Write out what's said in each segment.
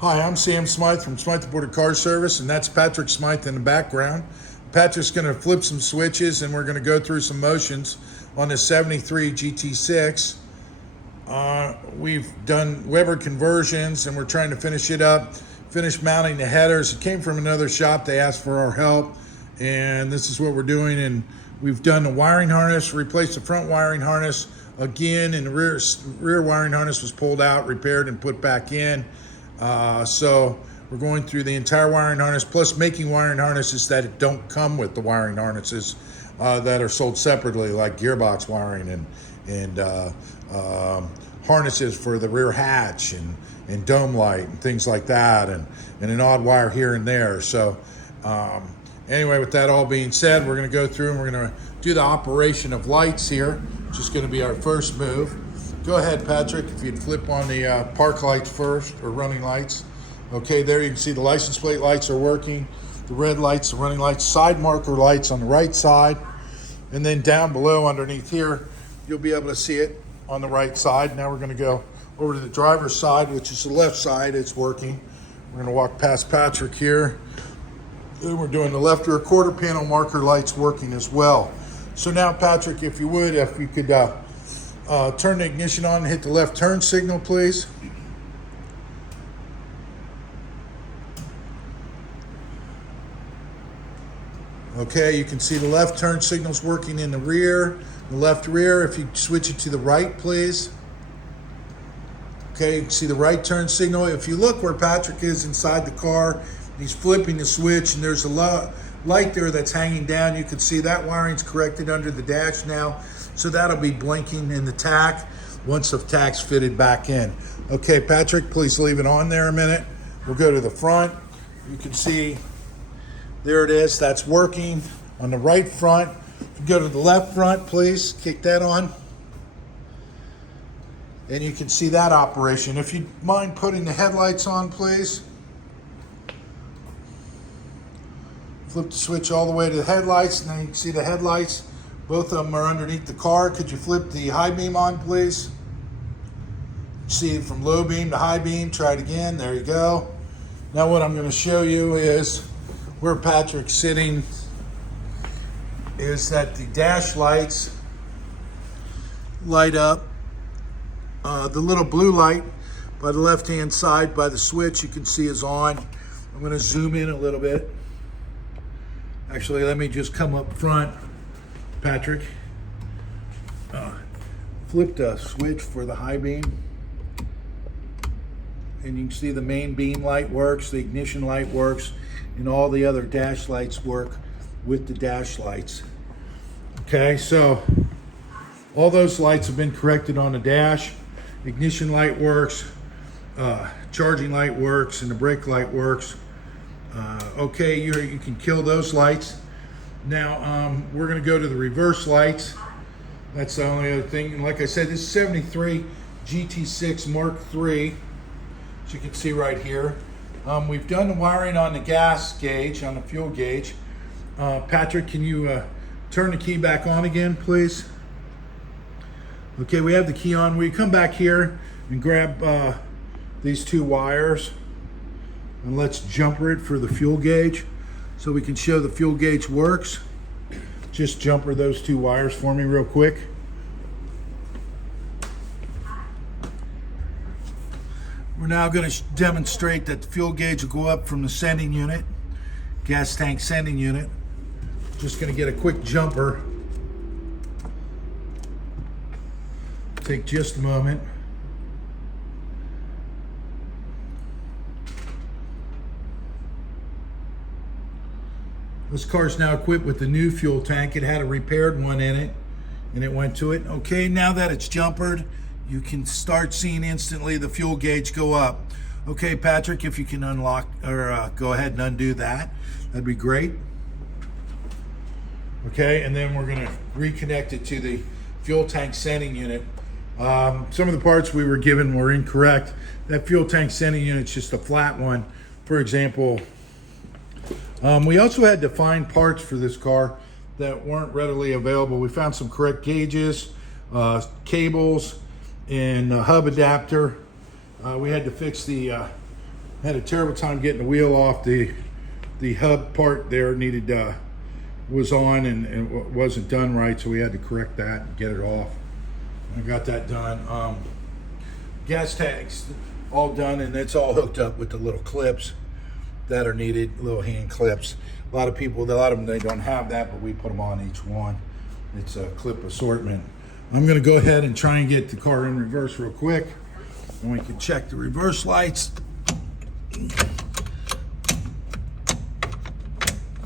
Hi, I'm Sam Smyth from Smyth Motorcar Service, and that's Patrick Smyth in the background. Patrick's going to flip some switches, and we're going to go through some motions on the 73 GT6. We've done Weber conversions, and we're trying to finish it up, finish mounting the headers. It came from another shop. They asked for our help, and this is what we're doing. And we've done the wiring harness, replaced the front wiring harness again, and the rear wiring harness was pulled out, repaired, and put back in. So we're going through the entire wiring harness, plus making wiring harnesses that don't come with the wiring harnesses that are sold separately, like gearbox wiring and harnesses for the rear hatch and dome light and things like that, and an odd wire here and there. So anyway, with that all being said, we're going to go through and we're going to do the operation of lights here, which is going to be our first move. Go ahead, Patrick, if you'd flip on the park lights first, or running lights. Okay, there you can see the license plate lights are working, the red lights, the running lights, side marker lights on the right side, and then down below underneath here, you'll be able to see it on the right side. Now we're going to go over to the driver's side, which is the left side. It's working. We're going to walk past Patrick here. Then we're doing the left rear quarter panel marker lights working as well. So now, Patrick, if you would, if you could turn the ignition on and hit the left turn signal, please. Okay, you can see the left turn signal's working in the rear, the left rear. If you switch it to the right, please. Okay, you can see the right turn signal. If you look where Patrick is inside the car, he's flipping the switch, and there's a light there that's hanging down. You can see that wiring's corrected under the dash now. So that'll be blinking in the tack once the tack's fitted back in. Okay, Patrick, please leave it on there a minute. We'll go to the front. You can see, there it is, that's working on the right front. Go to the left front, please, kick that on. And you can see that operation. If you mind putting the headlights on, please. Flip the switch all the way to the headlights, and then you can see the headlights. Both of them are underneath the car. Could you flip the high beam on, please? See it from low beam to high beam. Try it again. There you go. Now what I'm going to show you is where Patrick's sitting is that the dash lights light up. The little blue light by the left-hand side by the switch you can see is on. I'm going to zoom in a little bit. Actually, let me just come up front. Patrick, flip the switch for the high beam, and you can see the main beam light works, the ignition light works, and all the other dash lights work with the dash lights. Okay, so all those lights have been corrected on the dash. Ignition light works, charging light works, and the brake light works. Okay, you can kill those lights. Now, we're going to go to the reverse lights. That's the only other thing. And like I said, this is 73 GT6 Mark III, as you can see right here. We've done the wiring on the gas gauge, on the fuel gauge. Patrick, can you turn the key back on again, please? Okay, we have the key on. We come back here and grab these two wires, and let's jumper it for the fuel gauge, so we can show the fuel gauge works. Just jumper those two wires for me real quick. We're now going to demonstrate that the fuel gauge will go up from the sending unit, gas tank sending unit. Just going to get a quick jumper. Take just a moment. This car is now equipped with the new fuel tank. It had a repaired one in it, and it went to it. Okay, now that it's jumpered, you can start seeing instantly the fuel gauge go up. Okay, Patrick, if you can unlock or go ahead and undo that, that'd be great. Okay, and then we're going to reconnect it to the fuel tank sending unit. Some of the parts we were given were incorrect. That fuel tank sending unit's just a flat one. For example, we also had to find parts for this car that weren't readily available. We found some correct gauges, cables, and a hub adapter. We had to fix the Had a terrible time getting the wheel off. The hub part there needed was on and wasn't done right, so we had to correct that and get it off. I got that done. Gas tags all done, and it's all hooked up with the little clips that are needed, little hand clips. A lot of them, they don't have that, but we put them on each one. It's a clip assortment. I'm gonna go ahead and try and get the car in reverse real quick, and we can check the reverse lights.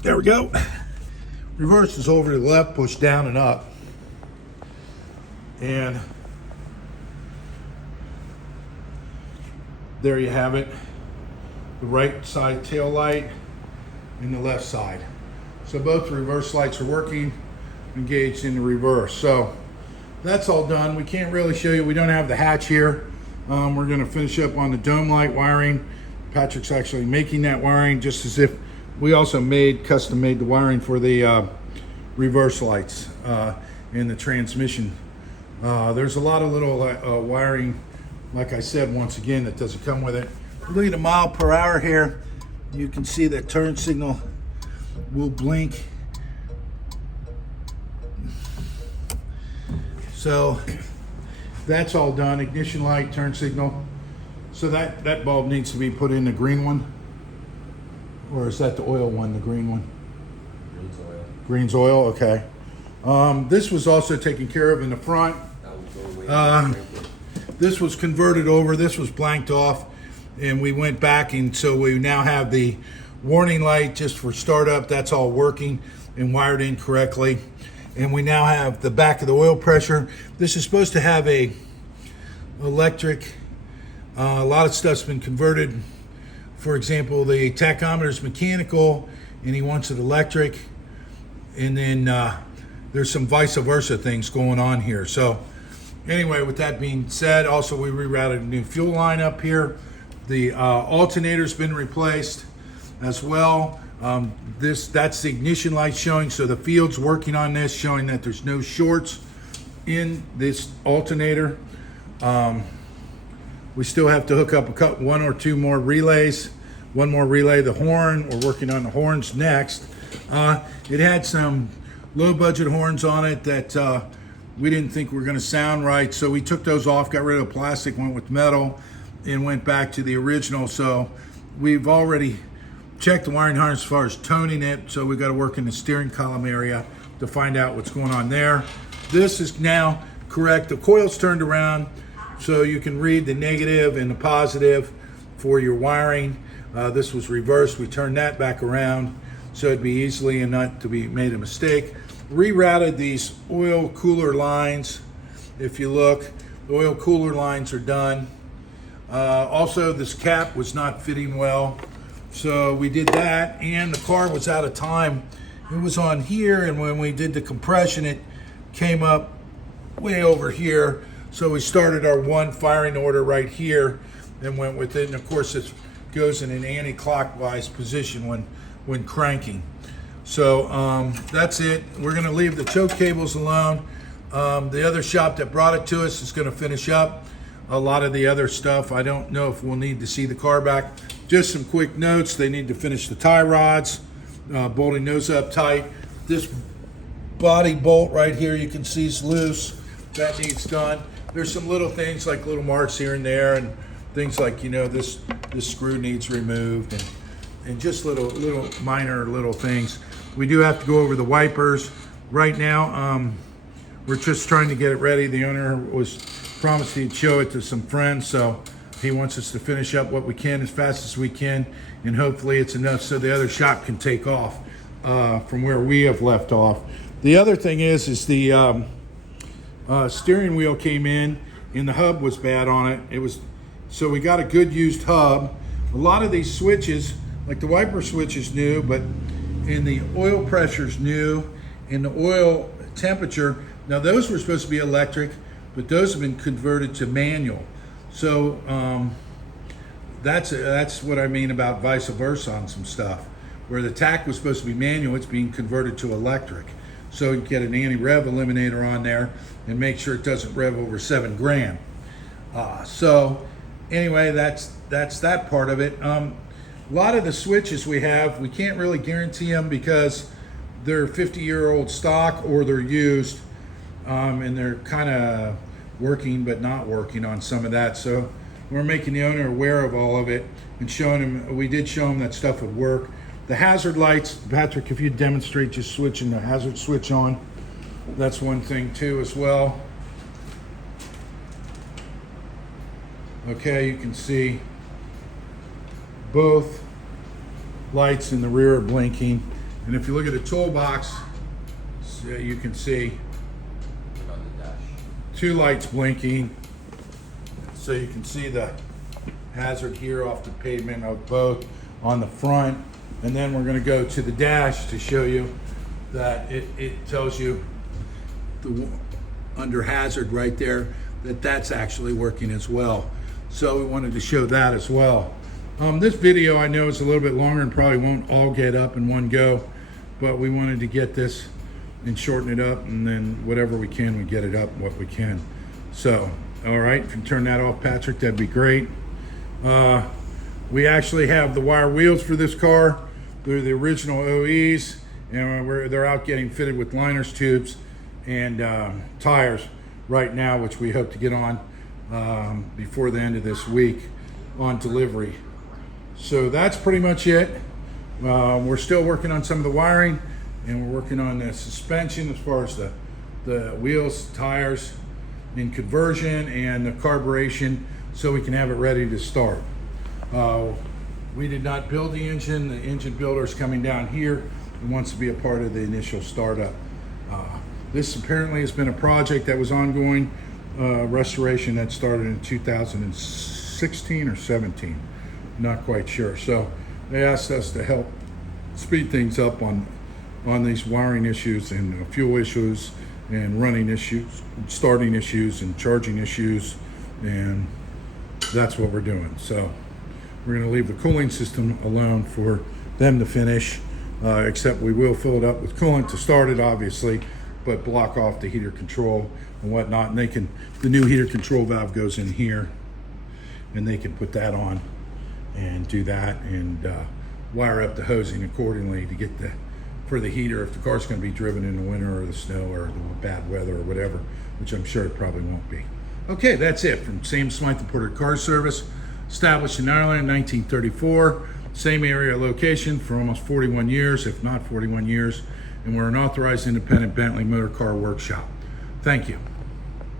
There we go. Reverse is over to the left, push down and up. And there you have it. The right side tail light and the left side. So both the reverse lights are working, engaged in the reverse. So that's all done. We can't really show you, we don't have the hatch here. We're gonna finish up on the dome light wiring. Patrick's actually making that wiring, just as if we also custom made the wiring for the reverse lights in the transmission. There's a lot of little wiring, like I said, once again, that doesn't come with it. Look at the mile per hour here. You can see that turn signal will blink. So that's all done. Ignition light, turn signal. So that bulb needs to be put in the green one. Or is that the oil one, the green one? Green's oil. Green's oil, okay. This was also taken care of in the front. This was converted over, this was blanked off, and we went back, and so we now have the warning light just for startup. That's all working and wired in correctly. And we now have the back of the oil pressure. This is supposed to have a electric. A lot of stuff's been converted. For example, the tachometer is mechanical and he wants it electric. And then there's some vice versa things going on here. So anyway, with that being said, also we rerouted a new fuel line up here. The alternator's been replaced as well. That's the ignition light showing, so the field's working on this, showing that there's no shorts in this alternator. We still have to hook up one or two more relays. One more relay, the horn. We're working on the horns next. It had some low budget horns on it that we didn't think were going to sound right, so we took those off, got rid of the plastic, went with metal, and went back to the original. So we've already checked the wiring harness as far as toning it, so we've got to work in the steering column area to find out what's going on there. This is now correct. The coil's turned around, so you can read the negative and the positive for your wiring. This was reversed. We turned that back around so it'd be easily and not to be made a mistake. Rerouted these oil cooler lines. If you look, the oil cooler lines are done. Also, this cap was not fitting well, so we did that, and the car was out of time. It was on here, and when we did the compression, it came up way over here. So we started our one firing order right here and went with it. And of course, it goes in an anti-clockwise position when cranking. So that's it. We're gonna leave the choke cables alone. The other shop that brought it to us is gonna finish up a lot of the other stuff. I don't know if we'll need to see the car back. Just some quick notes. They need to finish the tie rods, bolting those up tight. This body bolt right here, you can see is loose. That needs done. There's some little things like little marks here and there, and things like, you know, this screw needs removed, and just little minor little things. We do have to go over the wipers right now. We're just trying to get it ready. The owner was promised he'd show it to some friends, so he wants us to finish up what we can as fast as we can, and hopefully it's enough so the other shop can take off from where we have left off. The other thing is the steering wheel came in and the hub was bad on it. So we got a good used hub. A lot of these switches, like the wiper switch is new, but in the oil pressure's new, and the oil temperature, now those were supposed to be electric, but those have been converted to manual. So that's what I mean about vice versa on some stuff. Where the tach was supposed to be manual, it's being converted to electric. So you get an anti-rev eliminator on there and make sure it doesn't rev over 7 grand. So anyway, that's that's that part of it. A lot of the switches we have, we can't really guarantee them because they're 50-year-old stock or they're used, and they're kind of working but not working on some of that. So we're making the owner aware of all of it and showing him. We did show him that stuff would work. The hazard lights, Patrick, if you demonstrate just switching the hazard switch on, that's one thing too as well. Okay, you can see both lights in the rear are blinking. And if you look at the toolbox, you can see two lights blinking. So you can see the hazard here off the pavement of both on the front. And then we're going to go to the dash to show you that it tells you the under hazard right there that that's actually working as well. So we wanted to show that as well. This video I know is a little bit longer and probably won't all get up in one go, but we wanted to get this and shorten it up, and then whatever we can, we get it up what we can. So, all right, if you turn that off, Patrick, that'd be great. We actually have the wire wheels for this car. They're the original OEs, and they're out getting fitted with liners, tubes, and tires right now, which we hope to get on before the end of this week on delivery. So that's pretty much it. We're still working on some of the wiring, and we're working on the suspension as far as the wheels, tires, and conversion, and the carburation, so we can have it ready to start. We did not build the engine. The engine builder is coming down here and wants to be a part of the initial startup. This apparently has been a project that was ongoing, restoration that started in 2016 or 17, not quite sure. So they asked us to help speed things up on these wiring issues and fuel issues and running issues, starting issues and charging issues, and that's what we're doing. So we're going to leave the cooling system alone for them to finish, except we will fill it up with coolant to start it, obviously, but block off the heater control and whatnot. And the new heater control valve goes in here, and they can put that on and do that, and wire up the hosing accordingly to get for the heater if the car's going to be driven in the winter or the snow or the bad weather or whatever, which I'm sure it probably won't be. Okay, that's it from Sam Smyth Imported Car Service, established in Ireland in 1934. Same area location for almost 41 years, if not 41 years. And we're an authorized independent Bentley motor car workshop. Thank you.